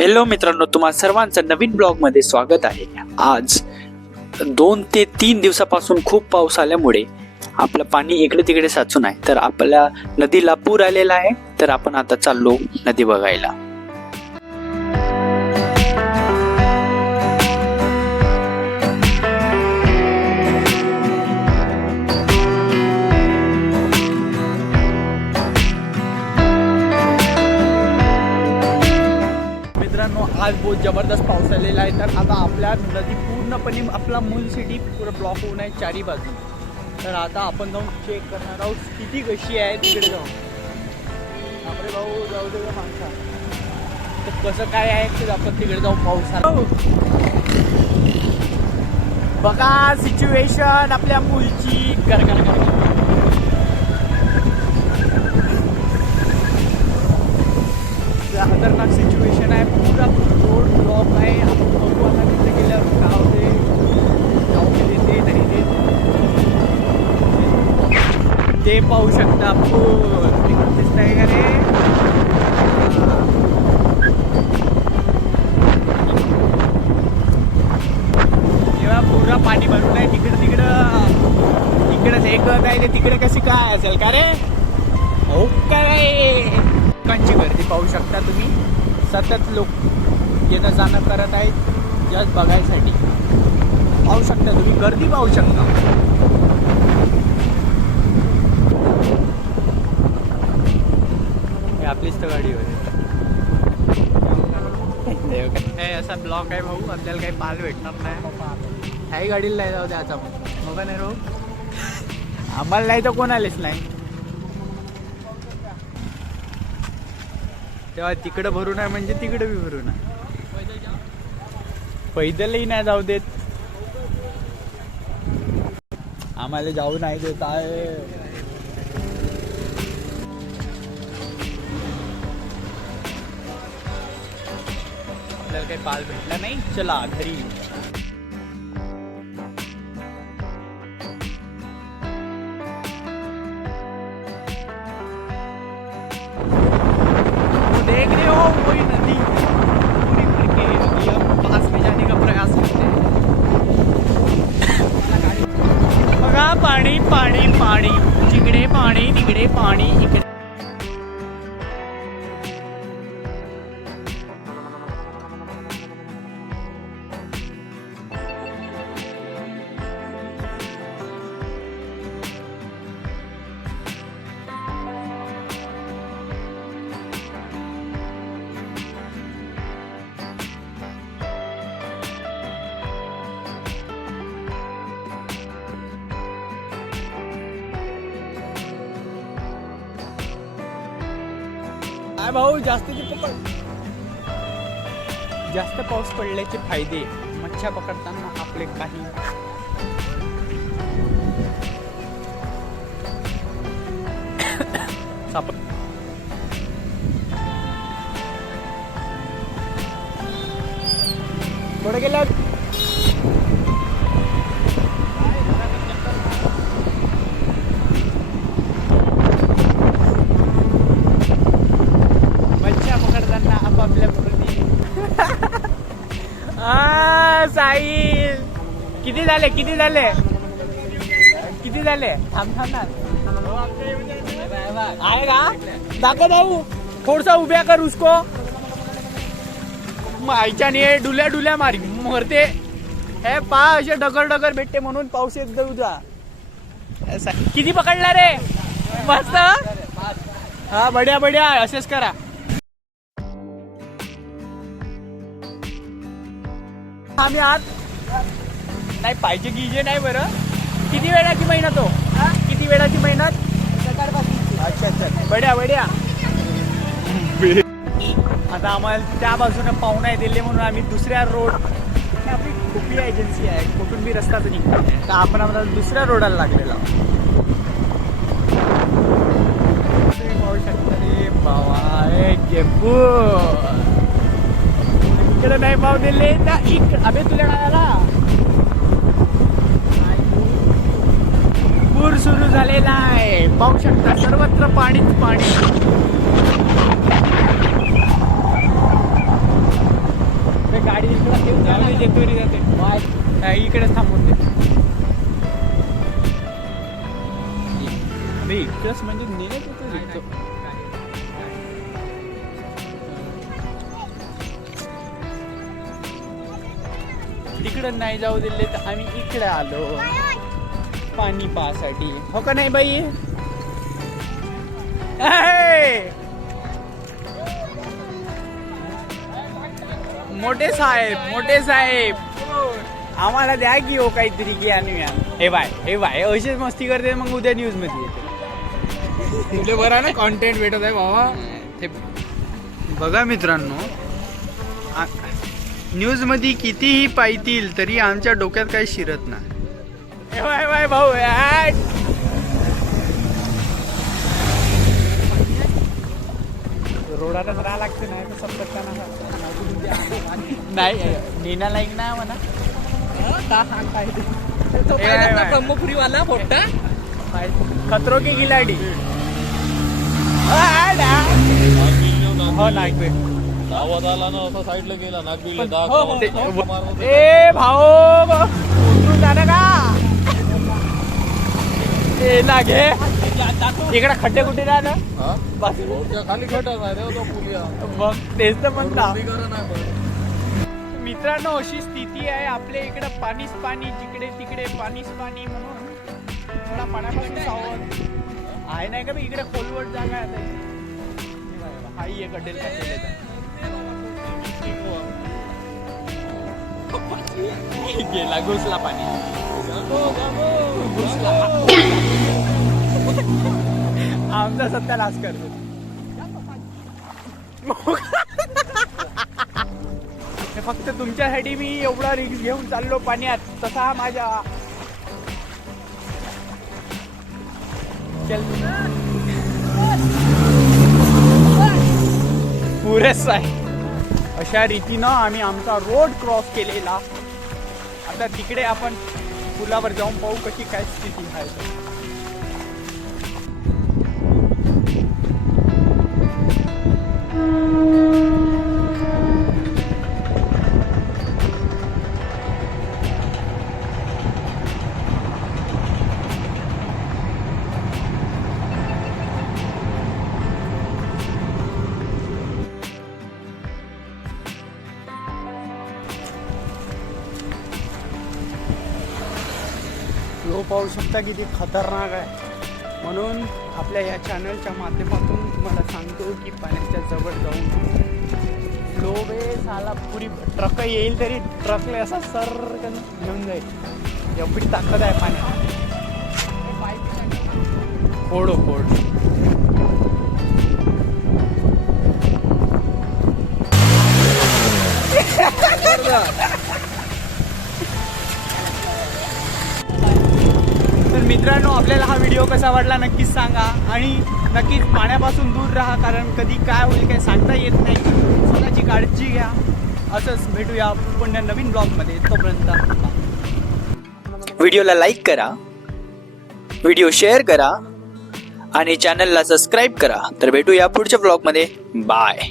Hello मित्रांनो तुम्हा सर्वांचं नवीन ब्लॉगमध्ये स्वागत आहे. आज दोन ते तीन दिवसापासून खूप पाऊस आल्यामुळे आपलं पाणी इकडे तिकडे साचून आहे. तर आपल्या नदीला पूर आलेला आहे. तर आपण आता चाललो नदी बघायला. जबरदस्त पाऊस आलेला आहे. तर आता आपल्या नदी पूर्णपणे आपला मूल सिटी पूर्ण ब्लॉक होऊन आहे चारी बाजू तर आता आपण जाऊन चेक करणार आहोत किती कशी आहे तिकडे जाऊन. आपले भाऊ जाऊ दे माणसा तर कसं काय आहे ते आपण तिकडे जाऊ पाऊस बघा सिच्युएशन आपल्या मूलची. कर कर कर खतरनाक सिच्युएशन आहे. पूर्ण रोड ब्लॉक बघू आता तिथे गेल्यावर काय होते? देते नाही देते. ते पाहू शकता आपण तिकडे दिसतंय का रे? तेव्हा पूर्ण पाणी भरून आहे तिकडं तिकडं. तिकडं हे कळत आहे ते तिकडे कशी काय असेल का रे? हो काय लोकांची गर्दी पाहू शकता तुम्ही. सतत लोक येणं जाणं करत आहेत जस्ट बघायसाठी. पाहू शकता तुम्ही गर्दी पाहू शकता. हे आपलीच तर गाडी होती असा ब्लॉक आहे भाऊ आपल्याला काही माल भेटणार नाही. काही गाडीला नाही जाऊ द्याचा मग नाही भाऊ आम्हाला नाही तर कोण आलेच नाही. तेव्हा तिकडं भरून आहे म्हणजे तिकडं बी भरून आहे पैदलही नाही जाऊ देत. आम्हाला जाऊ नाही देत आहे. आपल्याला काही पाल भेटला नाही? चला घरी. देख रहे हो कोई नदी. तिकडे काय भाऊ जास्तीचे पकड. जास्त पाऊस पडल्याचे फायदे मच्छ्या पकडताना आपले काही. सापड. थोडं गेलं साहिल. किती झाले किती झाले? किती झाले? थांब आहे का दाखव भाऊ. थोडसा उभ्या कर उसको. आईच्याने डुल्या डुल्या मारी मरते. हे पा असे डगर डगर भेटते म्हणून पाऊस येत जाऊ जा किती पकडला रे? मस्त. हा बढिया बढिया. असेच करा. आम्ही आत नाही पाहिजे गिजे नाही बरं. किती वेळाची मेहनत हो? किती वेळाची मेहनत? अच्छा अच्छा. बढ्या बढ्या. आता आम्हाला त्या बाजूने पाहुणा दिले म्हणून आम्ही दुसऱ्या रोड आपली खुपी एजन्सी आहे. कुठून बी रस्ता तर निघतो आपण आम्हाला दुसऱ्या रोडाला लागलेला इकडे नाही पाव दिले ना इक. अबे तुला काय आला? पूर सुरू झालेला आहे पाहू शकता सर्वत्र पाणीच पाणी. दे जेतुरी जाते. इकडे थांबून दे. अरे इकडंच म्हणजे नेलं तिकडं नाही जाऊ दिले तर आम्ही इकडे आलो. पाणी पासाठी. हो का नाही बाई. मोठे साहेब मोठे साहेब. आम्हाला द्या की हो काहीतरी की आणूया हे बाय हे बाय. अशीच मस्ती करते मग उद्या न्यूजमध्ये येते. तुले बरं ना कॉन्टेंट भेटत आहे बाबा? ते बघा मित्रांनो. न्यूजमध्ये कितीही पायतील तरी आमच्या डोक्यात काही शिरत नाही. भाऊ. रोडातच राहा लागते नाही तर समजताना नाही नीना लाईक ना म्हणा ए, बाय, बाय. ब्रह्मपुरी वाला मोठा. खतरो की खिलाडी हो नागपूर आवाज आला ना असा साईडला गेला नागबिल ए भाऊ उतरून का? ए लागे इकडे खड्डे कुठे राहणं बस. खाली आहे मग तेच तर म्हणता. बिगर नाही मित्रांनो अशी स्थिती आहे. आपल्या इकडे पाणीच पाणी जिकडे तिकडे पाणीच पाणी म्हणून थोडा पाण्यापासून सावध. आहे नाही का बे इकडे खोलवट जागा आहे. आता इथे. हा ये गड्डेल का केलेला गेला घुसला पाणी घुसला आमचा सत्ता लाच करतो हे फक्त तुमच्यासाठी मी एवढा रिक्स घेऊन चाललो पाण्यात. तसा हा माझ्या चल. पुरेस आहे. अशा रीतीनं आम्ही आमचा रोड क्रॉस केलेला. आता तिकडे आपण पुलावर जाऊन पाहू कशी काय स्थिती आहे. पाहू शकता किती खतरनाक आहे. म्हणून आपल्या या चॅनलच्या माध्यमातून तुम्हाला सांगतो की पाण्याच्या जवळ जाऊन फ्लो वे झाला पुरी ट्रक येईल तरी ट्रकले असा सर घेऊन जाईल. एवढी ताकद आहे पाण्यात. फोडो फोड. Yeah. मित्रांनो आपल्याला हा व्हिडिओ कसा वाटला नक्कीच सांगा. आणि नक्कीच पाण्यापासून दूर राहा कारण कधी काय होईल काय सांगता येत नाही. स्वतःची काळजी घ्या. असंच भेटूया पुन्हा नवीन ब्लॉगमध्ये तोपर्यंत व्हिडिओला लाईक करा. व्हिडिओ शेअर करा. आणि चॅनलला सबस्क्राईब करा. तर भेटूया पुढच्या ब्लॉगमध्ये बाय